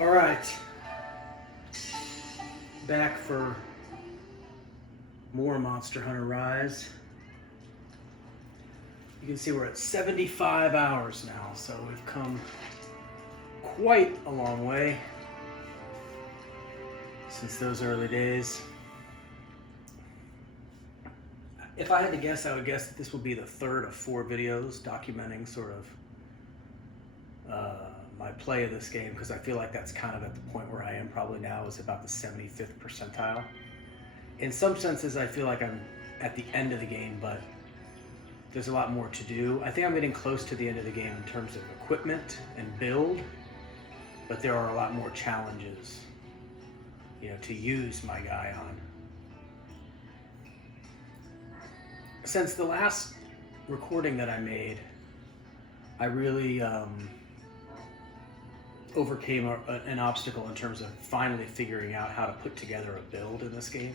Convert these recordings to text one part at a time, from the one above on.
All right, back for more Monster Hunter Rise. You can see we're at 75 hours now, so we've come quite a long way since those early days. If I had to guess, I would guess that this will be the third of 4 videos documenting sort of my play of this game, because I feel like that's kind of at the point where I am probably now, is about the 75th percentile. In some senses, I feel like I'm at the end of the game, but there's a lot more to do. I think I'm getting close to the end of the game in terms of equipment and build, but there are a lot more challenges, to use my guy on. Since the last recording that I made, I really overcame an obstacle in terms of finally figuring out how to put together a build in this game.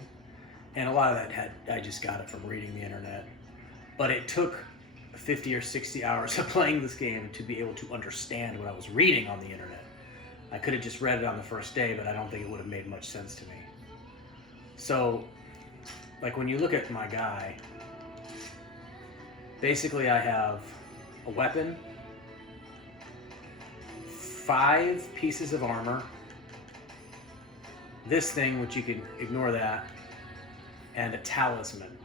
And a lot of that I just got it from reading the internet. But it took 50 or 60 hours of playing this game to be able to understand what I was reading on the internet. I could have just read it on the first day, but I don't think it would have made much sense to me. So, like when you look at my guy, basically I have a weapon, 5 pieces of armor, this thing, which you can ignore that, and a talisman.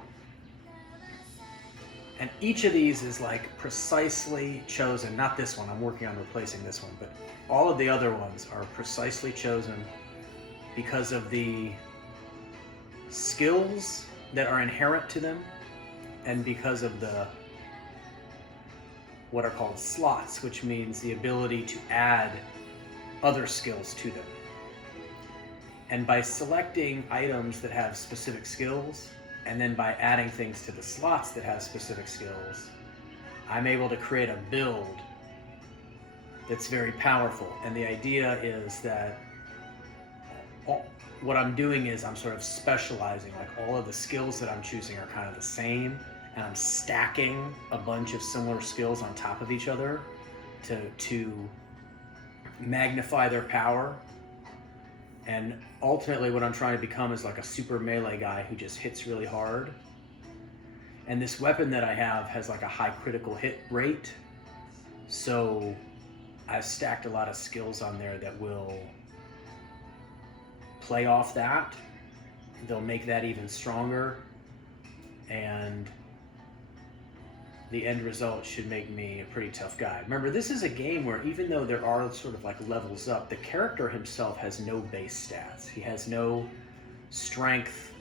And each of these is like precisely chosen, not this one, I'm working on replacing this one, but all of the other ones are precisely chosen because of the skills that are inherent to them, and because of the what are called slots, which means the ability to add other skills to them. And by selecting items that have specific skills, and then by adding things to the slots that have specific skills, I'm able to create a build that's very powerful. And the idea is that what I'm doing is I'm sort of specializing, like all of the skills that I'm choosing are kind of the same, and I'm stacking a bunch of similar skills on top of each other to magnify their power. And ultimately what I'm trying to become is like a super melee guy who just hits really hard. And this weapon that I have has like a high critical hit rate. So I've stacked a lot of skills on there that will play off that. They'll make that even stronger. And the end result should make me a pretty tough guy. Remember, this is a game where even though there are sort of like levels up, the character himself has no base stats. He has no strength,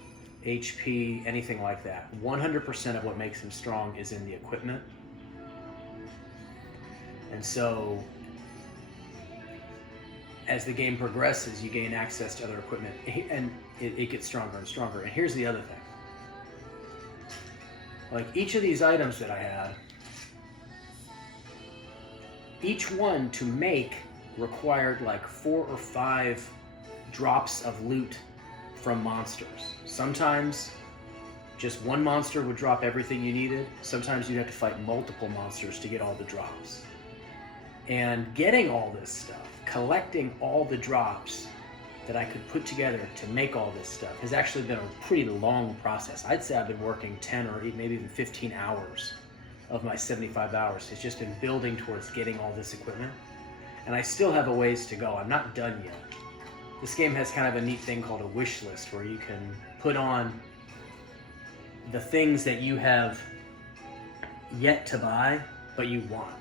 HP, anything like that. 100% of what makes him strong is in the equipment. And so, as the game progresses, you gain access to other equipment, and it gets stronger and stronger. And here's the other thing. Like each of these items that I had, each one to make required like 4 or 5 drops of loot from monsters. Sometimes just one monster would drop everything you needed. Sometimes you'd have to fight multiple monsters to get all the drops. And getting all this stuff, collecting all the drops that I could put together to make all this stuff has actually been a pretty long process. I'd say I've been working 10 or maybe even 15 hours of my 75 hours. It's just been building towards getting all this equipment. And I still have a ways to go. I'm not done yet. This game has kind of a neat thing called a wish list, where you can put on the things that you have yet to buy, but you want.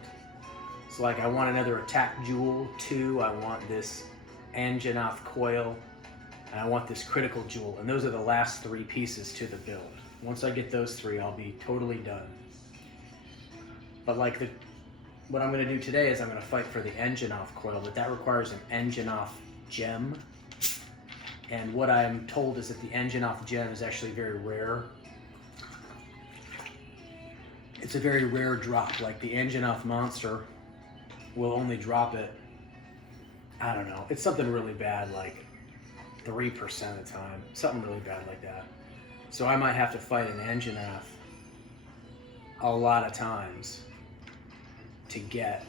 So like I want another attack jewel 2, I want this Anjanath coil, and I want this critical jewel, and those are the last 3 pieces to the build. Once I get those 3, I'll be totally done. But like what I'm going to do today is I'm going to fight for the Anjanath coil, but that requires an Anjanath gem. And what I'm told is that the Anjanath gem is actually very rare. It's a very rare drop. Like the Anjanath monster will only drop it, I don't know, it's something really bad, like 3% of the time, something really bad like that. So I might have to fight an Anjanath a lot of times to get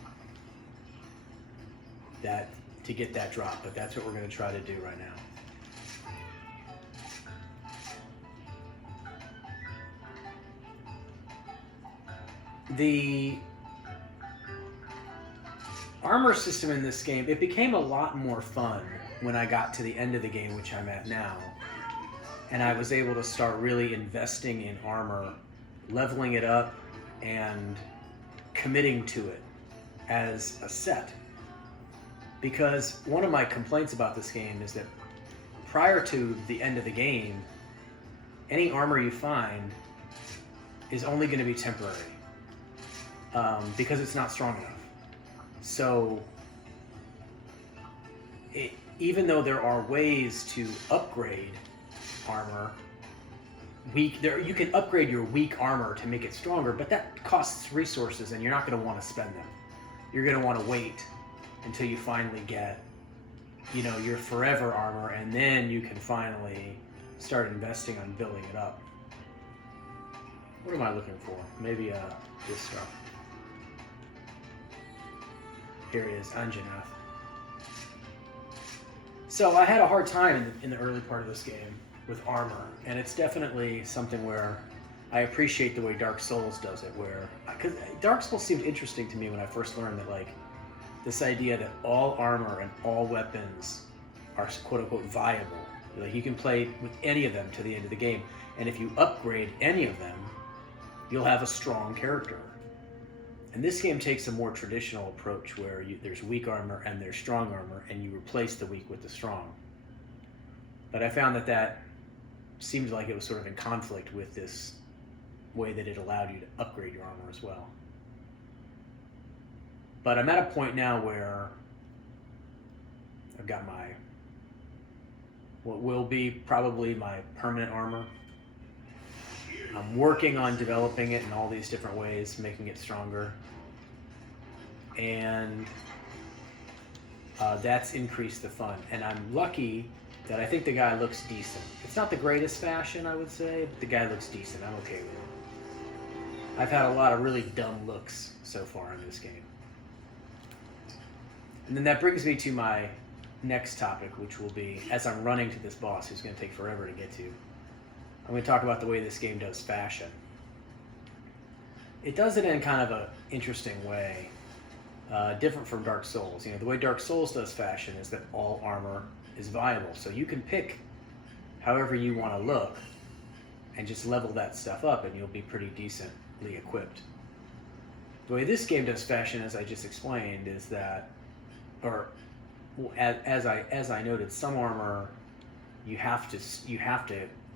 that to get that drop, but that's what we're going to try to do right now. The armor system in this game, it became a lot more fun when I got to the end of the game, which I'm at now, and I was able to start really investing in armor, leveling it up, and committing to it as a set. Because one of my complaints about this game is that prior to the end of the game, any armor you find is only going to be temporary, because it's not strong enough. So even though there are ways to upgrade armor, you can upgrade your weak armor to make it stronger, but that costs resources and you're not going to want to spend them. You're going to want to wait until you finally get, your forever armor, and then you can finally start investing on building it up. What am I looking for? Maybe this stuff. Here he is, Anjanath. So I had a hard time in the early part of this game with armor, and it's definitely something where I appreciate the way Dark Souls does it, because Dark Souls seemed interesting to me when I first learned that, like, this idea that all armor and all weapons are quote-unquote viable. Like, you can play with any of them to the end of the game, and if you upgrade any of them, you'll have a strong character. And this game takes a more traditional approach where there's weak armor and there's strong armor, and you replace the weak with the strong. But I found that seemed like it was sort of in conflict with this way that it allowed you to upgrade your armor as well. But I'm at a point now where I've got what will be probably my permanent armor. I'm working on developing it in all these different ways, making it stronger. And that's increased the fun. And I'm lucky that I think the guy looks decent. It's not the greatest fashion, I would say, but the guy looks decent. I'm okay with it. I've had a lot of really dumb looks so far in this game. And then that brings me to my next topic, which will be, as I'm running to this boss who's going to take forever to get to, I'm going to talk about the way this game does fashion. It does it in kind of an interesting way, different from Dark Souls. The way Dark Souls does fashion is that all armor is viable. So you can pick however you want to look and just level that stuff up and you'll be pretty decently equipped. The way this game does fashion, as I just explained, is that, as I noted, some armor you have to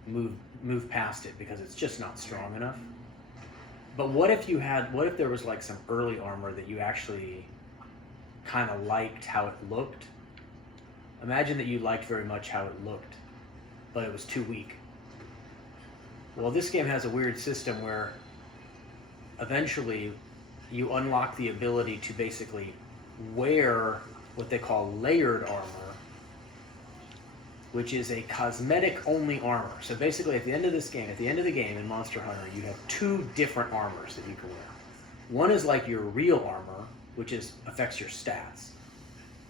move past it because it's just not strong enough. But what if there was like some early armor that you actually kind of liked how it looked? Imagine that you liked very much how it looked, but it was too weak. Well, this game has a weird system where eventually you unlock the ability to basically wear what they call layered armor, which is a cosmetic-only armor. So basically, at the end of the game in Monster Hunter, you have two different armors that you can wear. One is like your real armor, which affects your stats.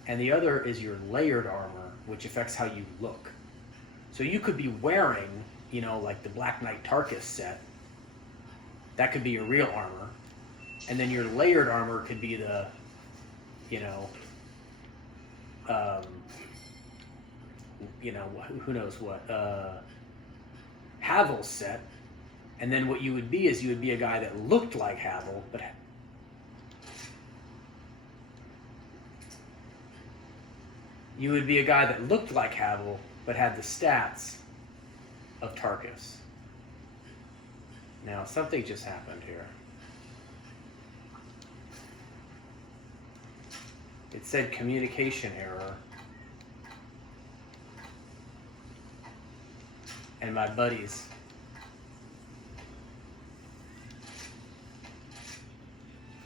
And the other is your layered armor, which affects how you look. So you could be wearing, like the Black Knight Tarkus set. That could be your real armor. And then your layered armor could be the, who knows what, Havel's set. And then what you would be is you would be a guy that looked like Havel, but had the stats of Tarkus. Now, something just happened here. It said communication error. And my buddies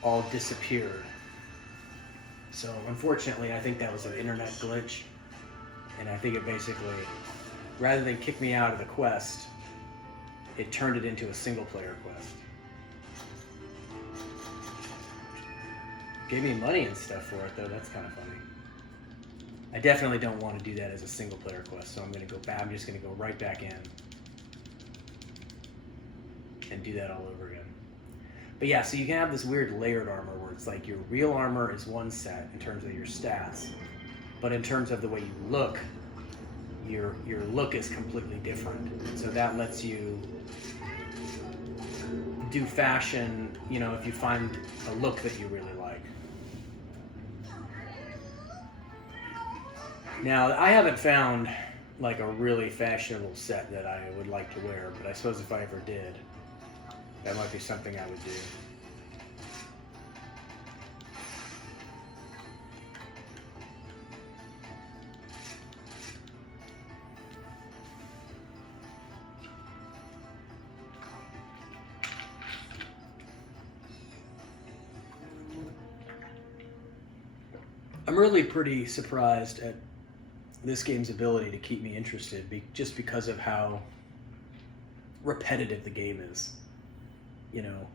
all disappeared. So unfortunately, I think that was an internet glitch. And I think it basically, rather than kick me out of the quest, it turned it into a single player quest. Gave me money and stuff for it though, that's kind of funny. I definitely don't want to do that as a single player quest, so I'm going to go back. I'm just going to go right back in and do that all over again. But yeah, so you can have this weird layered armor where it's like your real armor is one set in terms of your stats, but in terms of the way you look, your look is completely different. So that lets you do fashion, you know, if you find a look that you really like. Now, I haven't found like a really fashionable set that I would like to wear, but I suppose if I ever did, that might be something I would do. I'm really pretty surprised at this game's ability to keep me interested just because of how repetitive the game is. You know,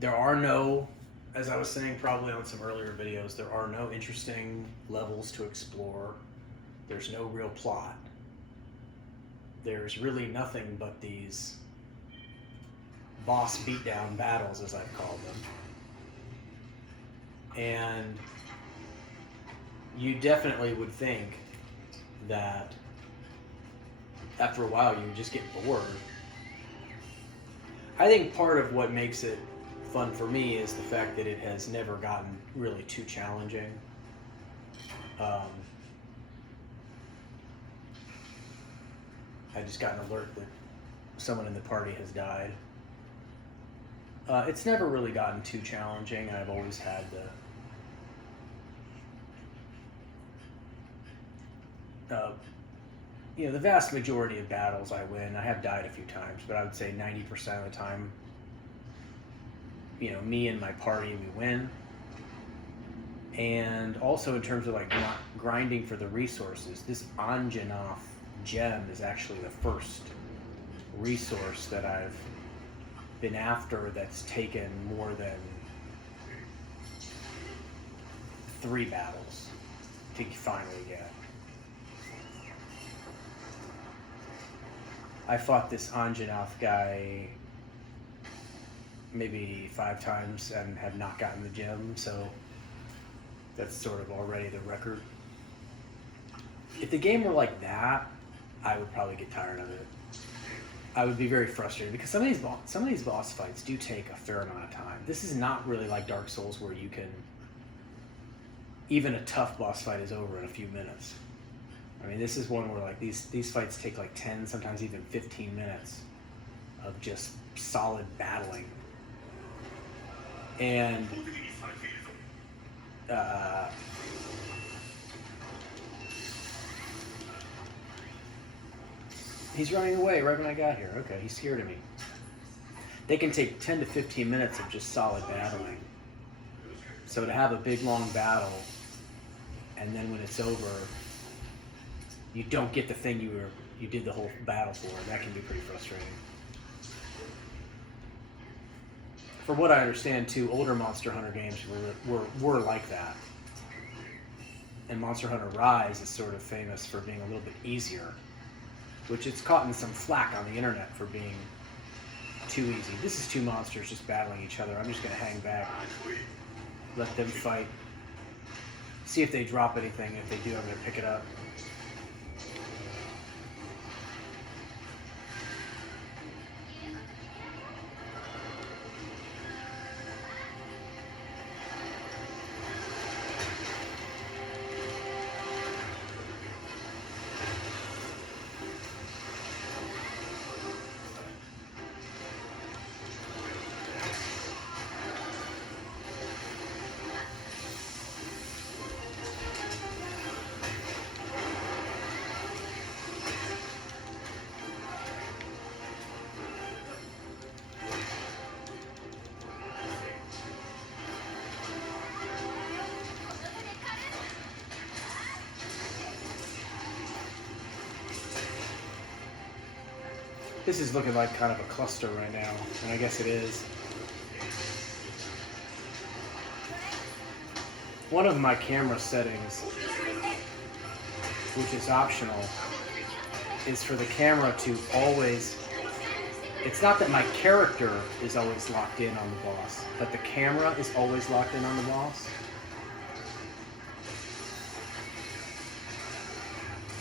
there are no, as I was saying probably on some earlier videos, there are no interesting levels to explore. There's no real plot. There's really nothing but these boss beatdown battles, as I've called them. And you definitely would think that after a while you would just get bored. I think part of what makes it fun for me is the fact that it has never gotten really too challenging. I just got an alert that someone in the party has died. It's never really gotten too challenging. I've always had you know, the vast majority of battles I win. I have died a few times, but I would say 90% of the time, you know, me and my party, we win. And also in terms of like grinding for the resources, this Anjanath gem is actually the first resource that I've been after that's taken more than 3 battles to finally get. I fought this Anjanath guy maybe 5 times and have not gotten the gem, so that's sort of already the record. If the game were like that, I would probably get tired of it. I would be very frustrated because some of these boss fights do take a fair amount of time. This is not really like Dark Souls where you can, even a tough boss fight is over in a few minutes. I mean, this is one where like these fights take like 10, sometimes even 15 minutes of just solid battling. And he's running away right when I got here. Okay, he's scared of me. They can take 10 to 15 minutes of just solid battling. So to have a big long battle, and then when it's over, you don't get the thing you did the whole battle for. That can be pretty frustrating. For what I understand, too, older Monster Hunter games were like that. And Monster Hunter Rise is sort of famous for being a little bit easier, which it's caught in some flack on the internet for being too easy. This is 2 monsters just battling each other. I'm just going to hang back, let them fight, see if they drop anything. If they do, I'm going to pick it up. This is looking like kind of a cluster right now, and I guess it is. One of my camera settings which is optional, is for the camera to always, it's not that my character is always locked in on the boss, but the camera is always locked in on the boss.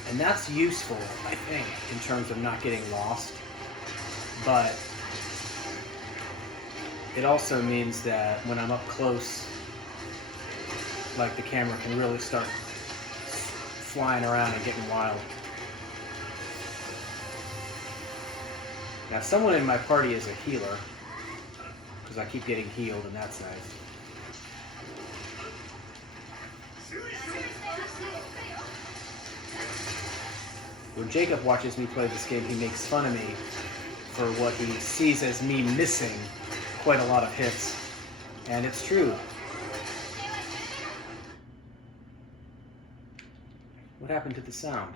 And that's useful, I think, in terms of not getting lost. But it also means that when I'm up close, like the camera can really start flying around and getting wild. Now someone in my party is a healer, because I keep getting healed, and that's nice. When Jacob watches me play this game, he makes fun of me for what he sees as me missing quite a lot of hits. And it's true. What happened to the sound?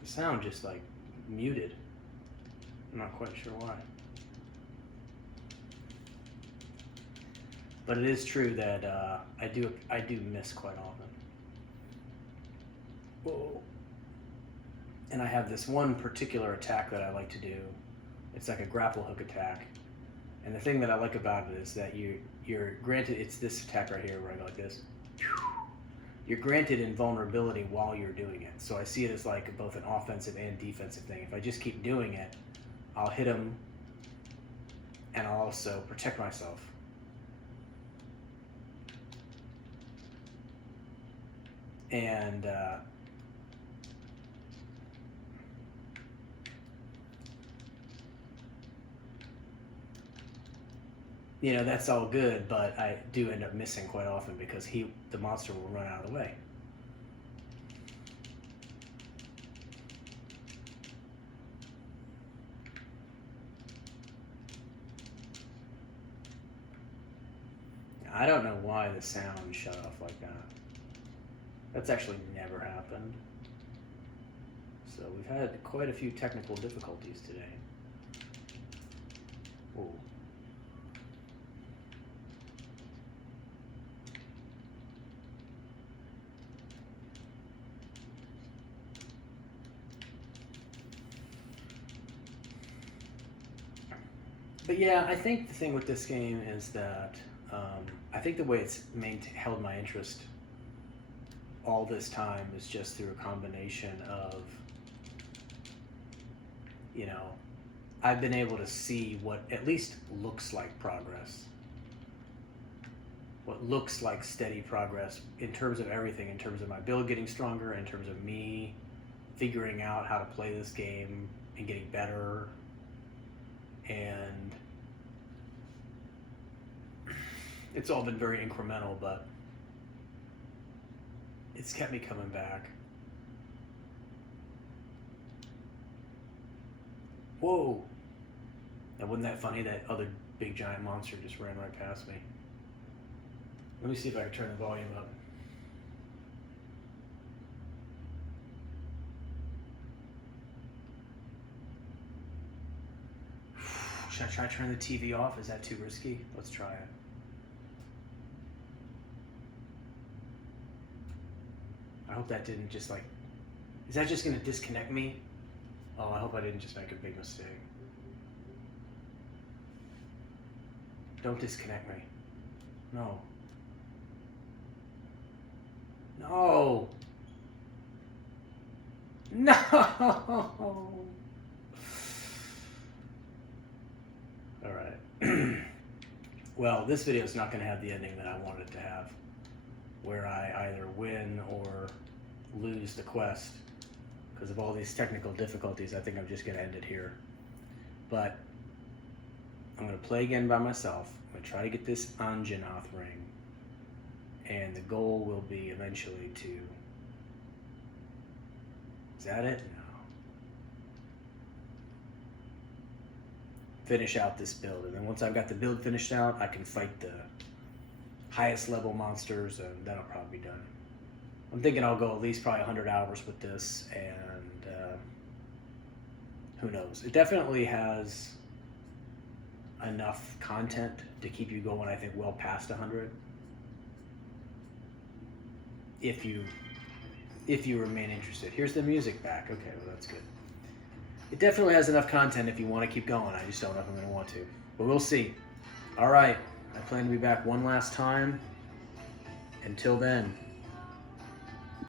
The sound just like muted. I'm not quite sure why. But it is true that I do miss quite often. Whoa. And I have this one particular attack that I like to do. It's like a grapple hook attack. And the thing that I like about it is that you're granted, it's this attack right here where I go like this. You're granted invulnerability while you're doing it. So I see it as like both an offensive and defensive thing. If I just keep doing it, I'll hit him and I'll also protect myself. And you know, that's all good, but I do end up missing quite often because the monster will run out of the way. I don't know why the sound shut off like that. That's actually never happened. So we've had quite a few technical difficulties today. Ooh. But yeah, I think the thing with this game is that I think the way it's held my interest all this time is just through a combination of, you know, I've been able to see what at least looks like progress. What looks like steady progress in terms of everything, in terms of my build getting stronger, in terms of me figuring out how to play this game and getting better. And it's all been very incremental, but it's kept me coming back. Whoa! Now, wasn't that funny? That other big giant monster just ran right past me. Let me see if I can turn the volume up. Should I try to turn the TV off? Is that too risky? Let's try it. I hope that didn't just like, is that just going to disconnect me? Oh, I hope I didn't just make a big mistake. Don't disconnect me. No. No. No. All right. Well, this video is not going to have the ending that I wanted to have, where I either win or lose the quest. Because of all these technical difficulties, I think I'm just going to end it here. But I'm going to play again by myself. I'm going to try to get this Anjanath ring. And the goal will be eventually to... Is that it? No. Finish out this build. And then once I've got the build finished out, I can fight the highest level monsters, and then I'll probably be done. I'm thinking I'll go at least probably 100 hours with this, and who knows. It definitely has enough content to keep you going, I think, well past 100. If you remain interested. Here's the music back. Okay, well, that's good. It definitely has enough content if you want to keep going. I just don't know if I'm going to want to. But we'll see. All right. I plan to be back one last time. Until then.